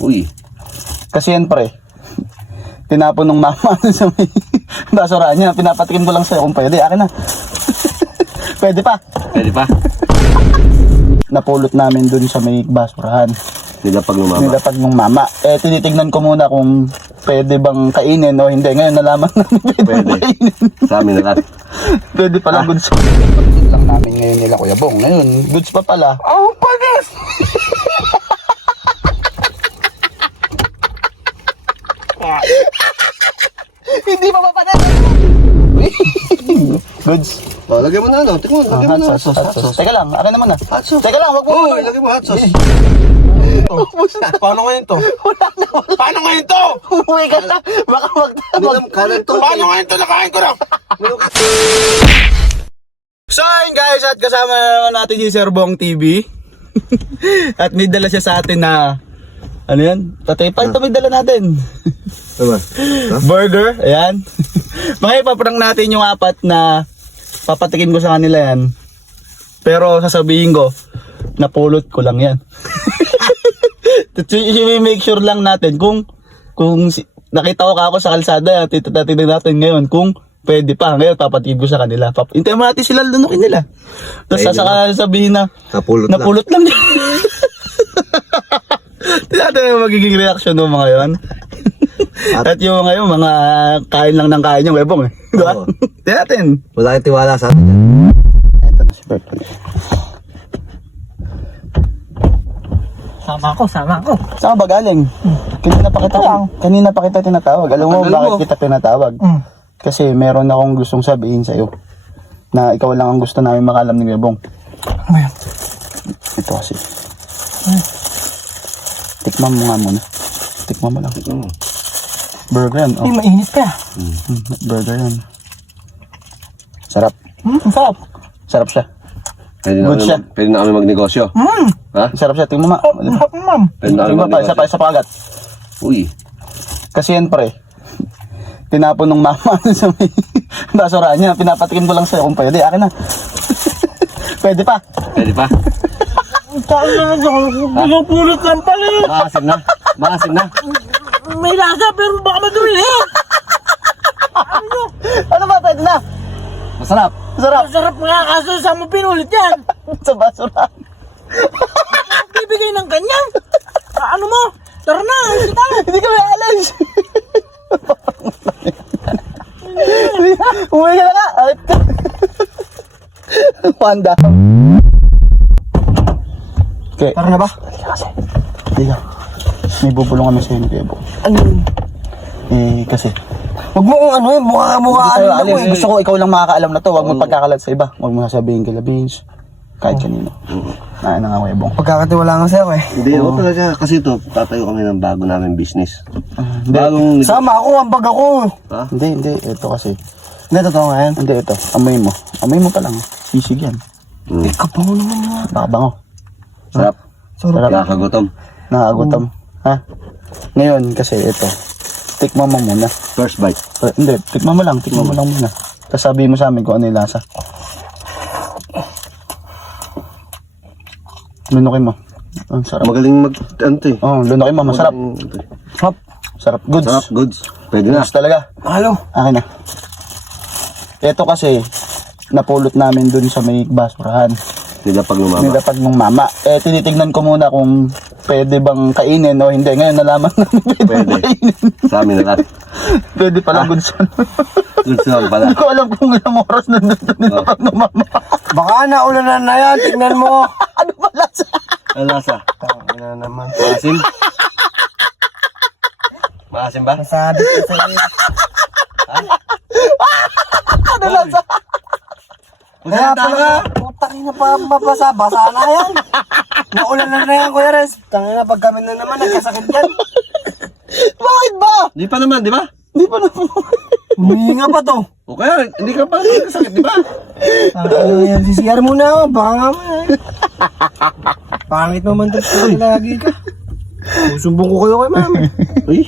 Uy. Kasi yan pre, tinapon ng mama sa may basurahan niya. Pinapatikin ko lang sa'yo kung pwede. Akin na. Pwede pa. Pwede pa? Napulot namin dun sa may basurahan. Nilapag ng mama. Nilapag ng mama. Eh, tinitignan ko muna kung pwede bang kainin o hindi. Ngayon, nalaman namin pwede kainin. Sa amin na lahat. Pwede pala, goods. Goods lang namin ngayon nila Kuya Bong. Ngayon, goods pa pala. Oh, pwede! Hindi pa papanan. Goods. Oh, lagyan mo na ano. Tingnan mo, lagyan mo na hot sauce. Hot sauce. Teka lang, akin naman na. Hot sauce. Teka lang, wag mo. Oh, lagyan mo hot sauce. Paano ngayon to? Wala na, wala. Paano ngayon to? Umuwi ka na. Baka Nilam, kanan to. Paano ngayon to? Nakain ko na. So ayun guys, at kasama naman natin si Sir Bong TV. At may dala siya sa atin na ano yan? Tatay pa ito may dala natin. Diba? Burger, ayan. Mga ipaprang natin yung apat na papatikin ko sa kanila yan. Pero sasabihin ko, napulot ko lang yan. I-make sure lang natin kung nakita ko ako sa kalsada, titatignan natin ngayon kung pwede pa. Ngayon papatikin ko sa kanila. Hintayin mo natin sila, lunukin nila. Tapos sasaka sabihin na napulot lang. Tignan natin ang magiging reaction ng mga yun. At yung mga yun, mga kain lang ng kain yung webong eh. Diba? Tignan natin. Wala kang tiwala sa atin. Ito na si Bert. Sama ako. Saan ka ba galing? Kanina pa kita tinatawag. Alam mo Tagal bakit mo. kita tinatawag? Kasi meron akong gustong sabihin sa'yo. Na ikaw lang ang gusto namin makalam ni Webong. Ngayon. Ito kasi. Tikman mo nga muna. Tikman mo lang. Burger yan. Ay, mainit ka. Burger yan. Sarap. Ang sarap. Sarap siya. Pwede Good siya. na kami magnegosyo. Ha? Sarap siya. Tingnan mo nga. Ang sarap naman. Pwede na kami Tingnan pa. magnegosyo. Isa pa agad. Uy. Kasi yan pre, tinapon ng mama sa may basurahan niya. Pinapatikin ko lang sa'yo kung pwede. Akin na. Pwede pa. Pwede pa? Saan naman ako? Pinupulot lang pala yun. Maasim na. Maasim na. May lasa pero baka madumi eh. Ano ba? Pwede na. Masarap. Sarap. Ang sarap nga kaso saan mo pinulit yan? Sa basurahan. Bibigay ng ganyan. Ano mo? Tara na, kita. Hindi kami alas. Umuwi ka na nga. Panda. Okay. Tara na ba? Hindi ka. May bubulong kami sa'yo ni Bebo. Ano yun? Kasi Huwag mo kung ano eh, mukha tayo ano alis. mo eh. Gusto ko ikaw lang makakaalam na to. Huwag mo pagkakalat sa iba. Huwag mo sasabihin kila Beans. Kahit kanino. Na nga Webong. Pagkakatiwala nga sa'yo eh. Hindi, ako talaga. Kasi ito, tatayo kami ng bago namin business. Hindi. Bagong... Sama ako, ambag ako. Ha? Hindi. Ito kasi. Hindi, totoo nga yan. Hindi, ito. Amoy mo. Amoy mo pa lang. Sisig yan. Kapango naman yun. Baka bango. Sarap. Sarap. Nakakagutom. Nakakagutom. Ha? Ngayon kasi ito. Tikman mo muna. First bite. Hindi, tikman mo lang muna. Tapos sabihin mo sa amin kung ano yung lasa. Lunukin mo. Ang sarap. Magaling mag... Ano to eh? Oh, lunukin mo. Masarap. Hop. Sarap. Goods. Sarap, goods. Pwede na. Goods talaga. Halo. Akin na. Ito kasi, napulot namin dun sa may basurahan. Nilapag ng mama. Nilapag ng mama. Eh, tinitignan ko muna kung pwede bang kainin o hindi. Ngayon, nalaman namin pwede kainin. Sa amin na lahat. Pwede pala, goods. Goods lang pala. Hindi ko alam kung ilang oras na nilapag ng mama. Baka naulanan na yan, tignan mo. Ano ba lasa? Ang lasa. Tangina naman. Maasim? Maasim ba? Masabi ko sa'yo. Ano lasa? Kaya pala, putang ina pa mabasa, basa na yan. Naulanan na yan, Kuya Res. Tangina, pag kami na naman, nagkasakit yan. Bakit ba? Di pa naman, di ba? Hindi pa na. Huminga pa to. O kaya, hindi ka pa nagkasakit, di ba? Ano yan, CCR muna ako, baka nga mo eh. Pangit naman ito, lagi ka. Susumbong ko kayo kay mami. Uy.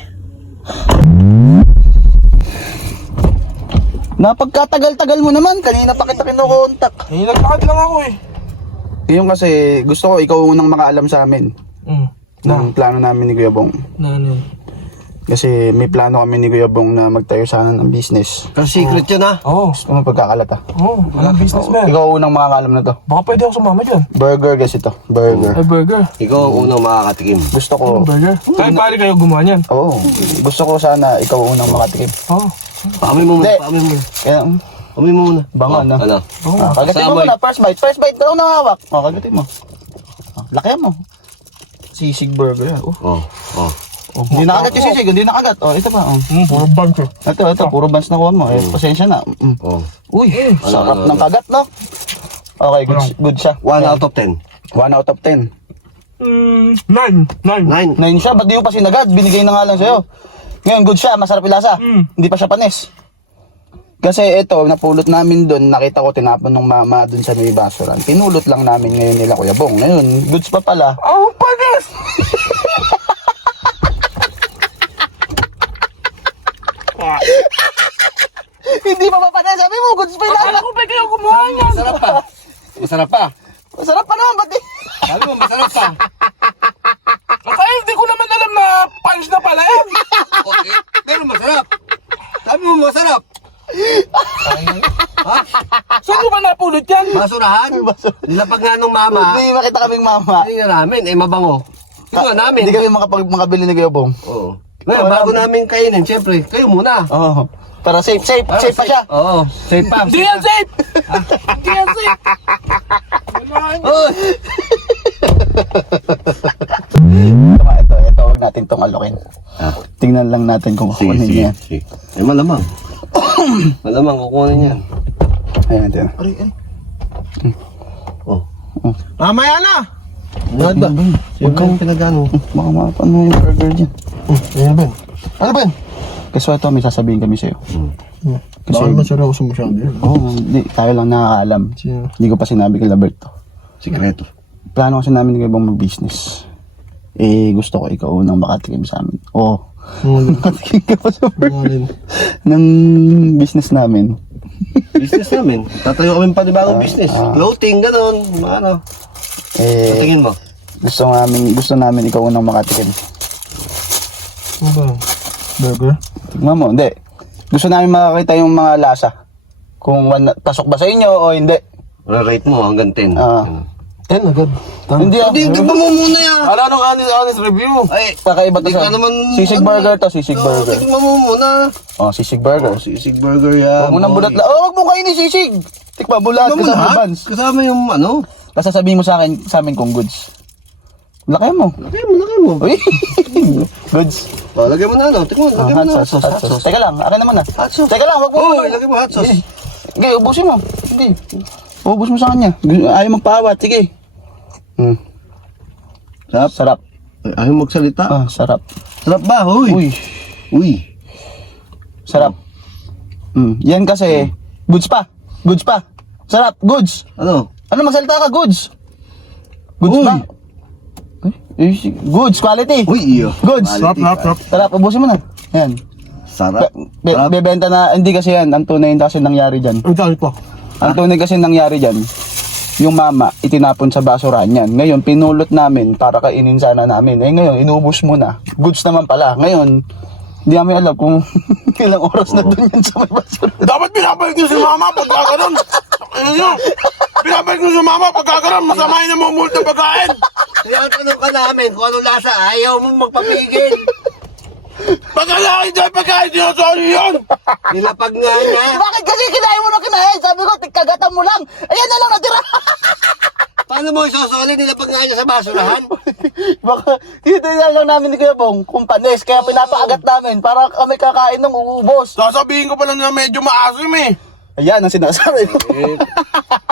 Napagkatagal-tagal mo naman. Kanina pa kita kinukontak. Nagpakad lang ako eh. Ngayon kasi gusto ko ikaw unang makaalam sa amin. Yung plano namin ni Kuya Bong. Na ano yun? Kasi may plano kami ni Kuya Bong na magtayo sana ng business. Pero secret yun ha. Oo. Gusto mo pagkakalata? Oo, anong business man? Ikaw unang makakalam na to. Baka pwede ako sumama dyan. Burger kasi to. Burger. Ay, burger. Ikaw ang unang makakatikim. Gusto ko, Burger. Kahit pare kayo gumawa niyan. oo. Gusto ko sana ikaw unang makatikim. Oo. Paamoy mo muna, Hindi. paamoy mo muna. Kaya, Paamoy mo muna. bango, no? Ano? Kagatin mo Kasama muna, first bite. First bite, ikaw nang hawak. Kagatin mo. Lakihan mo. Sisig burger. Oh, oh. Hindi nakagat yung sisig, hindi nakagat. Ito pa. Puro bunch eh. Ito, puro buns na kuha mo. Pasensya na. Oh. Uy, sarap ng kagat, no? Okay, good siya. 1 out of 10. 1 out of 10. 9. 9. 9 siya, ba't di mo pa sinagad? Binigay na nga lang sa'yo. Ngayon, good siya, masarap ilasa. Hindi pa siya panis. Kasi ito, napulot namin doon, nakita ko tinapon ng mama doon sa may basuran. Pinulot lang namin ngayon nila Kuya Bong. Ngayon, goods pa pala. Oh, panis! Hindi pa papanis, sabi mo, goods pa ilasa. Akala ko ba kayo gumawa niyan? Masarap pa. Masarap pa. Masarap pa naman, ba't di? Sabi mo, masarap pa. Okay, hindi ko naman alam na punch na pala eh. Okay. Pero masarap. Sabi mo, masarap. Saan mo ba napulot yan? Basurahan. Nilapag nga nung mama. Hindi makita kaming mama. Hindi na namin. Mabango. Ito na namin. Hindi kami makabili ni Kuya Bong. Oo. Ngayon, bago namin kainin, siyempre, kayo muna. Oo. Para safe pa siya. Oo. Safe pa. Hindi yan safe! Hindi yan safe! Oh. Ito, huwag natin tong alokin. Tingnan lang natin kung kukunin niya. Sige. Eh, malamang. Malamang kukunin yan. Ayan, ito. Oh. Mamaya na! Nada. Huwag kang pinagano. Baka mapaano yung burger dyan. Ano ba? Ano ba? Kasi ito, may sasabihin kami sa'yo. Baka naman seryoso masyado yun. Oo, hindi. Tayo lang nakakaalam. Sino? Hindi ko pa sinabi kay Laberto. Sikreto. Plano kasi namin kayo bang mag-business. Gusto ko ikaw unang makatikim sa amin. Makatikim ka pa sa burger. Ng business namin. Business namin. Tatayo kami panibagong business. Clothing, gano'n. Ano. Tingin mo. Gusto namin ikaw unang makatikim. Ano ba? Burger? Tignan mo, hindi. Gusto namin makakita yung mga lasa. Kung pasok ba sa inyo o hindi. Rate mo hanggang 10. 10 agad. Hindi ah. Hindi mo muna yan. Anong honest review? Ay, Kakaiba to hindi sa ka naman... sisig burger to, sisig burger. Tingnan mo muna. Sisig burger. Sisig burger yan. Huwag mo nang bulat lang. Huwag mo kainin sisig. Tikma bulat Tingnan mo kasama lahat. buns. Kasama yung ano. Basta sabihin mo sa amin kung goods. Laki mo. Lagay mo. Uy. Goods. Lagay mo na ano. Tingnan mo, lagay mo na. Hot sauce. Teka lang, akin naman na. Hot sauce. Teka lang, wag mo. Oh, lagay mo hot sauce. Sige, ubusin mo. Hindi. Ubus mo sa kanya. Ayaw magpaawat. Sige. Sarap. Sarap. Ayaw magsalita. Sarap. Sarap ba? Huy. Uy. Sarap. Yan kasi, goods pa. Goods pa. Sarap. Goods. Ano? Ano magsalita ka? Goods. Goods pa. Goods. Quality. Uy, iyo. Goods. Quality. Sarap. Ubusin mo na. Yan. Sarap. Bebenta na, hindi kasi yan. Ang tunay kasi nangyari dyan. Ang dami pa. Ang tunay kasi nangyari dyan, yung mama, itinapon sa basurahan yan. Ngayon, pinulot namin para kainin sana namin. Ngayon, inubos mo na. Goods naman pala. Ngayon, hindi namin alam kung ilang oras na doon yan sa may basura. Dapat pinabalik nyo si mama pag kakaroon. Ano nyo? Pinabalik nyo si mama pag kakaroon. Masama yun ang mumulta pagkain. Kaya tanong ka namin kung ano lasa. Ayaw mo magpapigil. Pagkalaki dyan pagkain, sinasoli yun. Nilapag nga niya. Bakit kasi kinain mo na kinain? Sabi ko, kagatan mo lang. Ayan na lang natira. Paano mo isosoli? Nilapag nga niya sa basurahan. Baka, hindi lang namin ni Kuya Bong kung panis. Kaya pinapaagat namin para kami kakain ng uubos. Sasabihin ko pa lang na medyo maasim eh. Ayan ang sinasabi ko.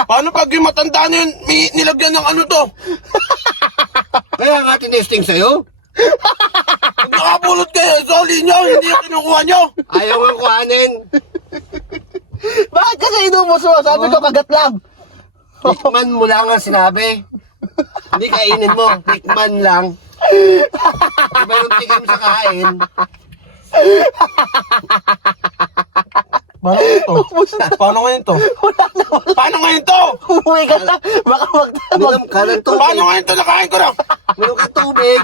Paano pag yung matanda na yun, may nilagyan ng ano to? Kaya nga tinesting sa'yo. Nakapulot kayo, soli nyo, hindi yung kinukuha nyo. Ayaw nga kuhanin. Bakit kasi inubos mo? Sabi ko, kagat lang. Tikman mo lang ang sinabi. Hindi kainin mo. Tikman lang. Iba yung tikim sa kain. Paano ngayon to? Paano ngayon to? Paano ngayon to? Umuwi ka na. Baka Minam ka ng tubig. Paano ngayon to? Nakain ko na. Minam ka tubig.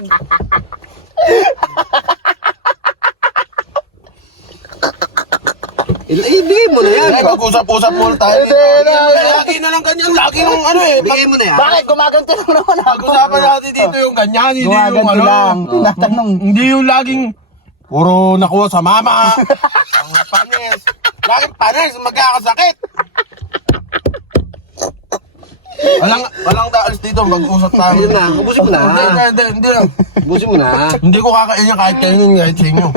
Ibigay mo na yan. Ay, mag-usap-usap muna tayo dito. Lagi na lang ganyan. Lagi nung ano eh. Ibigay mo na yan. Bakit? Gumaganti lang naman ako. Pag-usapan natin dito yung ganyan. Hindi yung Gumaganti ano. lang. Tinatanong. Hindi yung laging puro nakuha sa mama. Ang panis. Laging panis. Magkakasakit. Walang daalis dito. Mag-usap tayo. Ayun na, ubusin mo na. Hindi lang. Ubusin mo na. Hindi ko kakain yan kahit kainin kahit sa inyo.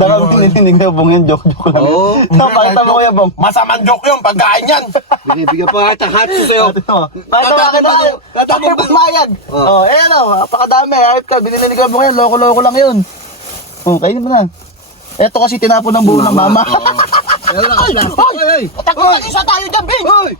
Baka pinininig na bong yan. Joke mo lang. Oo. Pakita mo kuya bong. Masamang joke yung pagkain yan. Binibigyan pa kita hatso sa'yo. Pakita mo akin na. Tatabang ba? Pumayag. Oh, ayan o. Napakadami. Ayot ka. Binininig ka mo yan. Loko-loko lang yun. Oh, kainin mo na. Eto kasi tinapon ng buo ng mama. Ayun na, plastic. Hoy! Takot-takot isa tayo dyan, Bing! Hoy!